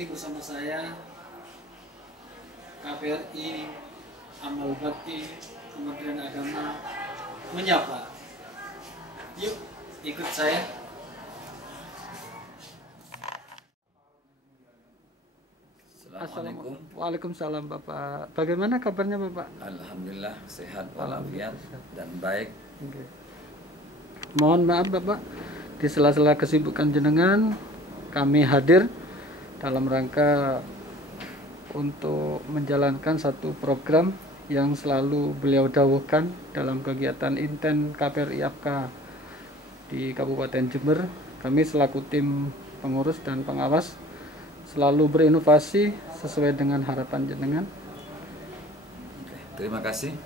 lagi bersama saya KPRI Amal Bakti Kementerian Agama menyapa. Yuk ikut saya. Assalamualaikum. Waalaikumsalam Bapak. Bagaimana kabarnya Bapak? Alhamdulillah sehat walafiat dan baik. Oke. Mohon maaf Bapak, di sela-sela kesibukan jenengan kami hadir dalam rangka untuk menjalankan satu program yang selalu beliau dawuhkan dalam kegiatan Inten KPRI APKA di Kabupaten Jember. Kami selaku tim pengurus dan pengawas selalu berinovasi sesuai dengan harapan jenengan. Terima kasih.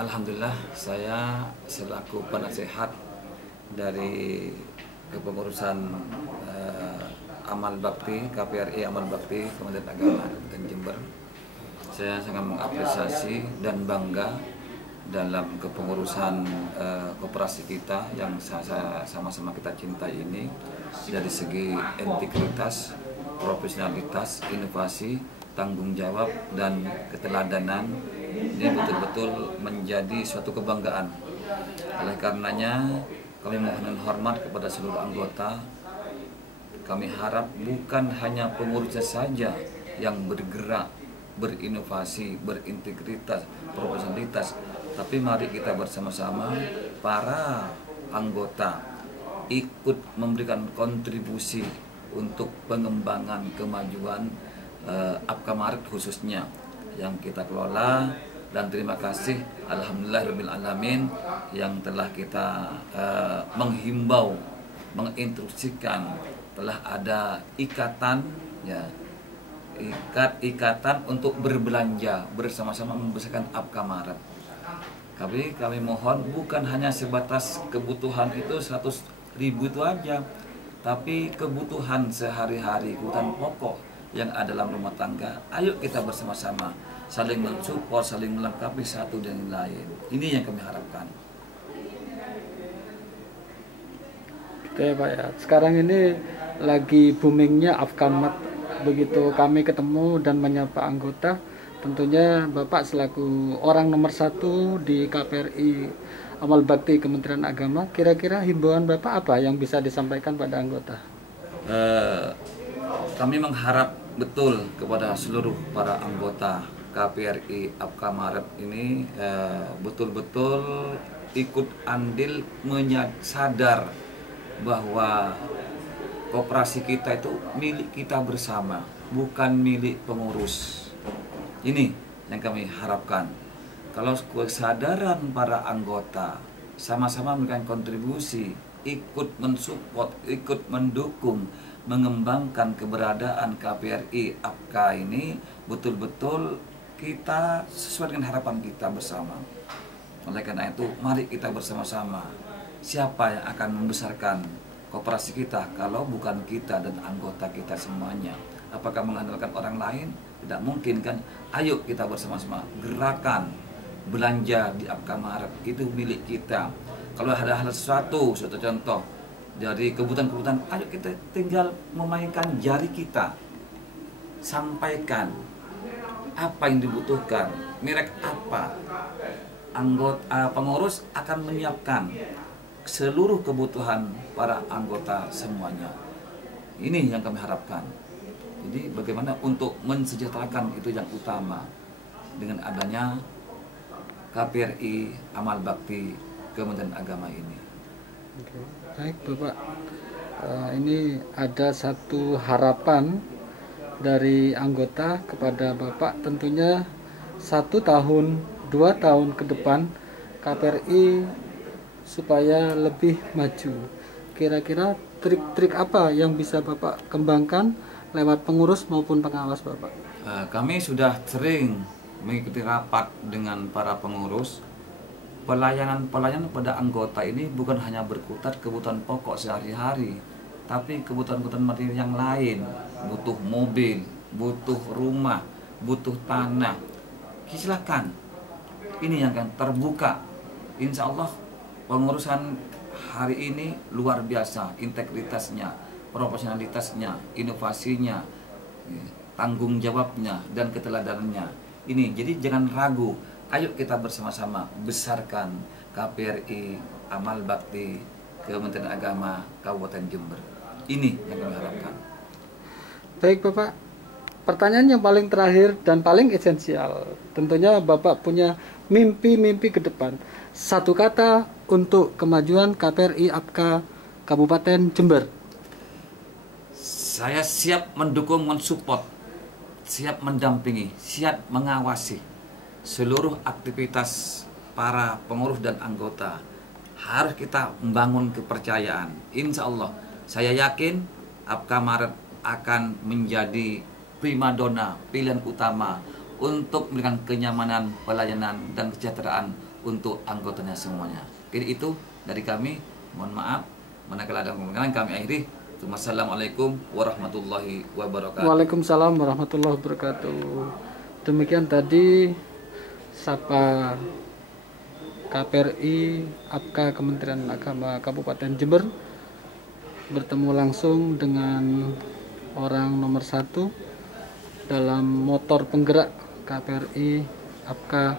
Alhamdulillah saya selaku penasehat dari kepengurusan Amal Bakti KPRI Amal Bakti Kementerian Agama Kabupaten Jember. Saya sangat mengapresiasi dan bangga dalam kepengurusan koperasi kita yang sama-sama kita cintai ini, dari segi integritas, profesionalitas, inovasi, tanggung jawab, dan keteladanan. Ini betul-betul menjadi suatu kebanggaan. Oleh karenanya kami mohon hormat kepada seluruh anggota. Kami harap bukan hanya pengurusnya saja yang bergerak, berinovasi, berintegritas, profesionalitas, tapi mari kita bersama-sama para anggota ikut memberikan kontribusi untuk pengembangan kemajuan APKA Maret khususnya yang kita kelola. Dan terima kasih alhamdulillahirabbil alamin yang telah kita menghimbau, menginstruksikan, telah ada ikatan ya, ikatan untuk berbelanja bersama-sama membesarkan APKA Maret. Kami mohon bukan hanya sebatas kebutuhan itu 100.000 itu aja, tapi kebutuhan sehari-hari, kebutuhan pokok yang ada dalam rumah tangga. Ayo kita bersama-sama saling mensupport, saling melengkapi satu dan lain. Ini yang kami harapkan. Oke Pak ya, sekarang ini lagi boomingnya APKA Maret. Begitu kami ketemu dan menyapa anggota, tentunya Bapak selaku orang nomor 1 di KPRI Amal Bakti Kementerian Agama, kira-kira himbauan Bapak apa yang bisa disampaikan pada anggota? Kami mengharap betul kepada seluruh para anggota KPRI APKA Maret ini betul-betul ikut andil, sadar bahwa koperasi kita itu milik kita bersama, bukan milik pengurus. Ini yang kami harapkan. Kalau kesadaran para anggota sama-sama memberikan kontribusi, ikut mensupport, ikut mendukung, mengembangkan keberadaan KPRI APKA ini, betul-betul kita sesuai dengan harapan kita bersama. Oleh karena itu, mari kita bersama-sama. Siapa yang akan membesarkan koperasi kita kalau bukan kita dan anggota kita semuanya? Apakah mengandalkan orang lain? Tidak mungkin kan? Ayo kita bersama-sama gerakan belanja di APKA Maret itu milik kita. Kalau ada hal sesuatu contoh dari kebutuhan-kebutuhan, ayo kita tinggal memainkan jari kita, sampaikan apa yang dibutuhkan, merek apa, anggota pengurus akan menyiapkan seluruh kebutuhan para anggota semuanya. Ini yang kami harapkan. Jadi bagaimana untuk mensejahterakan itu yang utama dengan adanya KPRI Amal Bakti Kementerian Agama ini. Oke. Baik Bapak, ini ada satu harapan dari anggota kepada Bapak, tentunya 1 tahun, 2 tahun ke depan KPRI supaya lebih maju. Kira-kira trik-trik apa yang bisa Bapak kembangkan lewat pengurus maupun pengawas Bapak? Kami sudah sering mengikuti rapat dengan para pengurus. Pelayanan pada anggota ini bukan hanya berkutat kebutuhan pokok sehari-hari, tapi kebutuhan-kebutuhan material yang lain. Butuh mobil, butuh rumah, butuh tanah. Silakan. Ini yang akan terbuka. Insya Allah pengurusan hari ini luar biasa integritasnya, profesionalitasnya, inovasinya, tanggung jawabnya, dan keteladanannya. Ini, jadi jangan ragu. Ayo kita bersama-sama besarkan KPRI Amal Bakti Kementerian Agama Kabupaten Jember. Ini yang kami harapkan. Baik Bapak, pertanyaan yang paling terakhir dan paling esensial. Tentunya Bapak punya mimpi-mimpi ke depan. Satu kata untuk kemajuan KPRI APKA Kabupaten Jember. Saya siap mendukung, mensupport, siap mendampingi, siap mengawasi seluruh aktivitas para pengurus dan anggota. Harus kita membangun kepercayaan. Insya Allah, saya yakin APKA Maret akan menjadi primadona, pilihan utama untuk memberikan kenyamanan, pelayanan, dan kesejahteraan untuk anggotanya semuanya. Jadi itu dari kami. Mohon maaf, manakala ada kemungkinan kami akhiri. Wassalamualaikum warahmatullahi wabarakatuh. Waalaikumsalam warahmatullahi wabarakatuh. Demikian tadi Sapa KPRI APKA Kementerian Agama Kabupaten Jember bertemu langsung dengan orang nomor 1 dalam motor penggerak KPRI APKA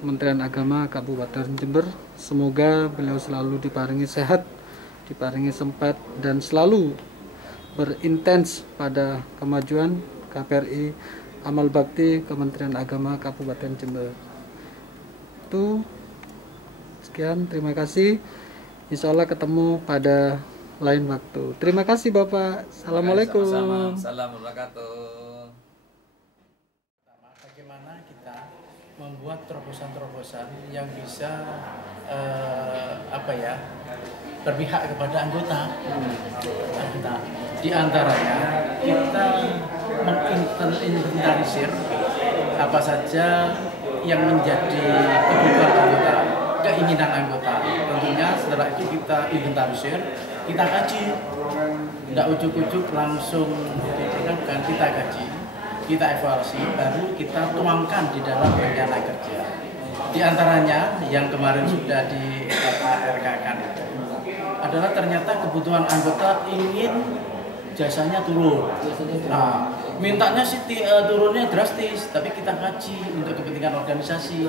Kementerian Agama Kabupaten Jember. Semoga beliau selalu diparingi sehat, diparingi sempat, dan selalu berintens pada kemajuan KPRI Amal Bakti Kementerian Agama Kabupaten Jember. Itu sekian, terima kasih. Insya Allah ketemu pada lain waktu. Terima kasih Bapak. Assalamualaikum. Sama-sama. Assalamualaikum warahmatullahi. Bagaimana kita membuat terobosan-terobosan yang bisa berpihak kepada anggota. Di antaranya kita menginventarisir apa saja yang menjadi kebutuhan anggota, keinginan anggota. Tentunya setelah itu kita inventarisir, kita kaji, tidak ujuk-ujuk langsung diperkenalkan, kita kaji, kita evaluasi, baru kita tuangkan di dalam rencana kerja. Di antaranya yang kemarin sudah di RK-kan itu adalah ternyata kebutuhan anggota ingin jasanya turun. Nah, mintanya sih turunnya drastis, tapi kita kaji untuk kepentingan organisasi.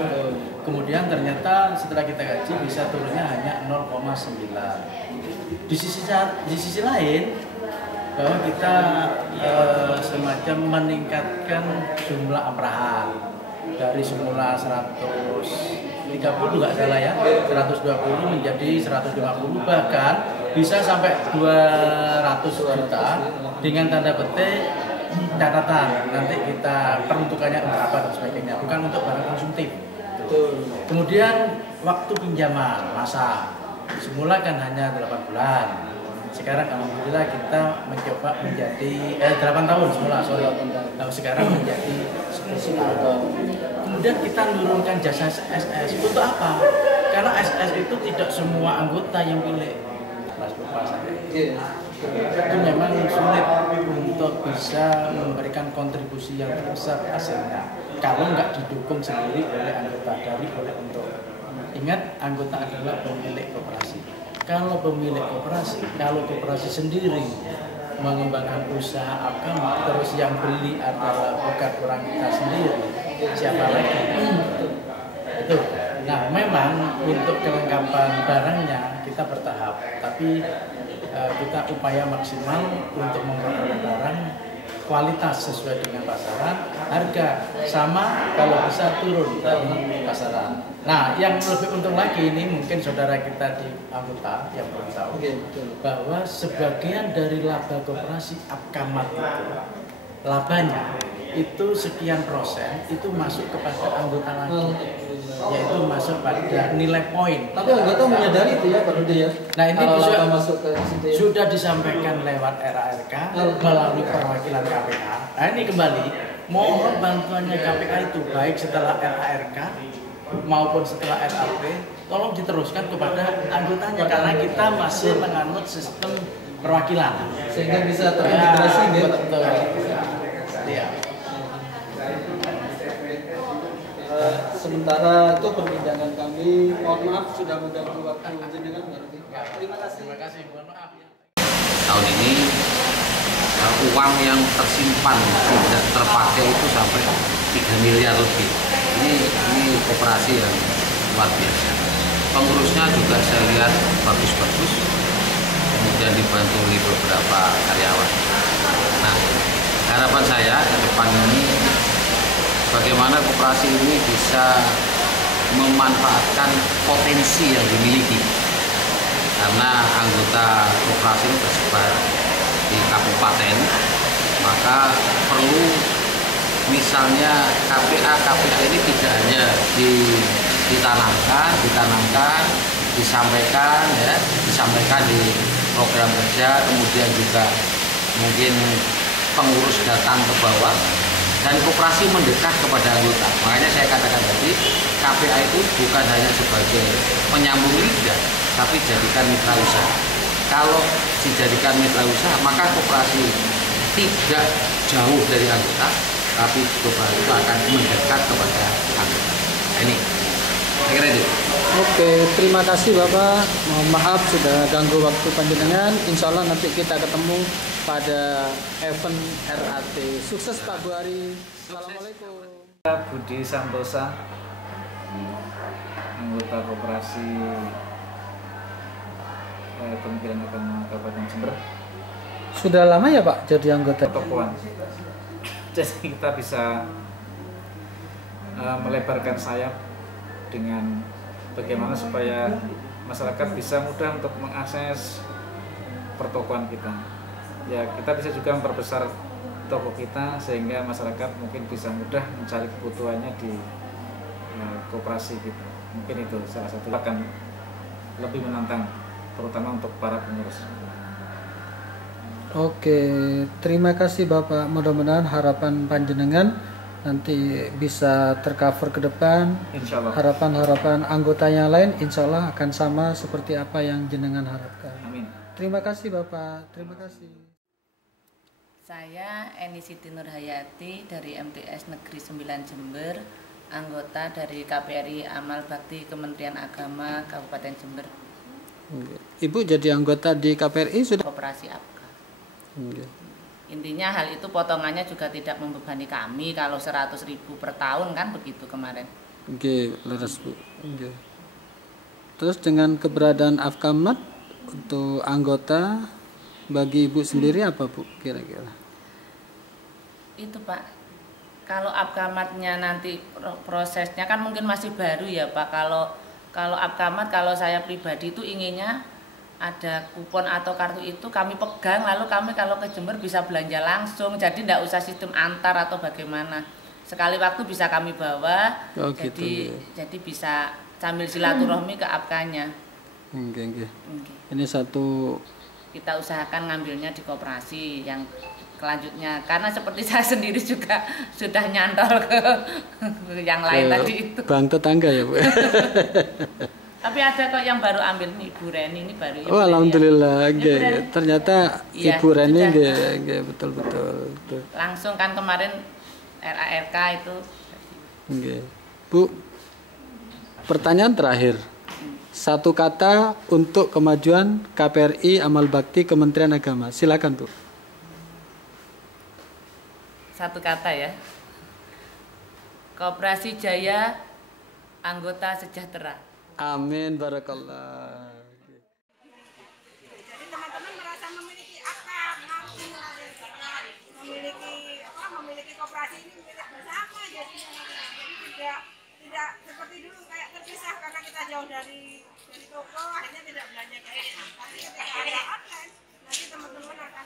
Kemudian ternyata setelah kita kaji bisa turunnya hanya 0,9. Di sisi lain bahwa kita semacam meningkatkan jumlah amrahan dari semula 130 nggak salah ya, 120 menjadi 150, bahkan bisa sampai 200 juta dengan tanda petik catatan nanti kita peruntukannya untuk apa dan sebagainya, bukan untuk barang konsumtif. Kemudian waktu pinjaman masa semula kan hanya 8 bulan. Sekarang alhamdulillah kita mencoba menjadi 8 tahun semula, sekarang menjadi 10 tahun. Kemudian kita menurunkan jasa SS. Untuk apa? Karena SS itu tidak semua anggota yang pilih. Mas Bapak saya. Itu memang sulit untuk bisa memberikan kontribusi yang besar hasilnya kalau nggak didukung sendiri oleh anggota untuk. Ingat, anggota adalah pemilik koperasi. Kalau pemilik koperasi, kalau koperasi sendiri mengembangkan usaha agama, terus yang beli adalah bukan orang kita sendiri, siapa lagi? Itu. Nah, memang untuk kelengkapan barangnya kita bertahap, tapi kita upaya maksimal untuk memperoleh barang kualitas sesuai dengan pasaran, harga sama, kalau bisa turun dari pasaran. Nah, yang lebih untung lagi ini mungkin saudara kita di anggota yang belum tahu bahwa sebagian dari laba koperasi Apkamat itu, labanya itu sekian persen itu masuk kepada anggota lagi, yaitu masuk pada nilai poin. Tapi anggota menyadari itu ya Pak Rudi ya. Nah, ini masuk ke situ ya. Sudah disampaikan lewat RARK melalui perwakilan KPA. Nah, ini kembali mohon bantuannya KPA itu baik setelah RARK maupun setelah RAP, tolong diteruskan kepada anggotanya karena kita masih menganut sistem perwakilan Sehingga bisa terintegrasi ya. Betul. Ya. Sementara itu perbincangan kami, mohon maaf sudah mengganggu waktu jenengan. Terima kasih. Terima kasih, mohon maaf ya. tahun ini uang yang tersimpan tidak terpakai itu sampai 3 miliar lebih. Ini koperasi yang luar biasa. Pengurusnya juga saya lihat bagus-bagus, kemudian dibantu oleh beberapa karyawan. Nah, harapan saya ke depan ini bagaimana koperasi ini bisa memanfaatkan potensi yang dimiliki, karena anggota koperasi ini tersebar di kabupaten, maka perlu misalnya KPA ini tidak hanya ditanamkan, disampaikan di program kerja, kemudian juga mungkin pengurus datang ke bawah dan koperasi mendekat kepada anggota. Makanya saya katakan tadi, KPA itu bukan hanya sebagai penyambung lidah, tapi jadikan mitra usaha. Kalau dijadikan mitra usaha, maka koperasi tidak jauh dari anggota, tapi koperasi itu akan mendekat kepada anggota. Nah, ini saya kira itu. Oke, terima kasih Bapak. Mohon maaf sudah ganggu waktu panjenengan. Insya Allah nanti kita ketemu pada event RAT. Sukses Pak Buari. Assalamualaikum. Budi Santosa, anggota koperasi Kementerian Agama Kabupaten Jember. Sudah lama ya Pak jadi anggota? Tokoan. Jadi kita bisa melebarkan sayap dengan bagaimana supaya masyarakat bisa mudah untuk mengakses pertokoan kita. Ya, kita bisa juga memperbesar toko kita sehingga masyarakat mungkin bisa mudah mencari kebutuhannya di koperasi kita. Mungkin itu salah satu akan lebih menantang, terutama untuk para pengurus. Oke, terima kasih Bapak. Mudah-mudahan harapan panjenengan nanti bisa tercover ke depan. Insya Allah. Harapan-harapan anggota yang lain insya Allah akan sama seperti apa yang jenengan harapkan. Amin. Terima kasih Bapak. Terima kasih. Saya Eni Siti Nurhayati dari MTS Negeri 9 Jember, anggota dari KPRI Amal Bakti Kementerian Agama Kabupaten Jember. Ibu jadi anggota di KPRI sudah? Koperasi APKA. Intinya hal itu potongannya juga tidak membebani kami, kalau 100.000 per tahun kan begitu kemarin. Oke, leres Bu. Oke. Terus dengan keberadaan Afkamat untuk anggota bagi Ibu sendiri apa Bu kira-kira? Itu Pak, kalau Afkamatnya nanti prosesnya kan mungkin masih baru ya Pak. Kalau Afkamat, kalau saya pribadi itu inginnya ada kupon atau kartu itu kami pegang, lalu kami kalau ke Jember bisa belanja langsung, jadi tidak usah sistem antar atau bagaimana. Sekali waktu bisa kami bawa, jadi bisa sambil silaturahmi ke APK-nya. Ini satu kita usahakan ngambilnya di koperasi yang kelanjutnya, karena seperti saya sendiri juga sudah nyantol ke yang lain tadi itu. Bang tetangga ya Bu. Tapi ada kok yang baru ambil nih, Ibu Reni ini baru. Oh alhamdulillah, ya. Ternyata ya, Ibu Reni betul. Langsung kan kemarin RARK itu. Bu, pertanyaan terakhir. Satu kata untuk kemajuan KPRI Amal Bakti Kementerian Agama. Silakan Bu. Satu kata ya. Koperasi Jaya, anggota sejahtera. Amin, barakallah. Jadi teman-teman merasa memiliki akar, memiliki koperasi ini milik bersama, jadi tidak seperti dulu kayak terpisah karena kita jauh dari toko, akhirnya tidak belanja kayak gitu. Tapi ketika ada online, nanti teman-teman akan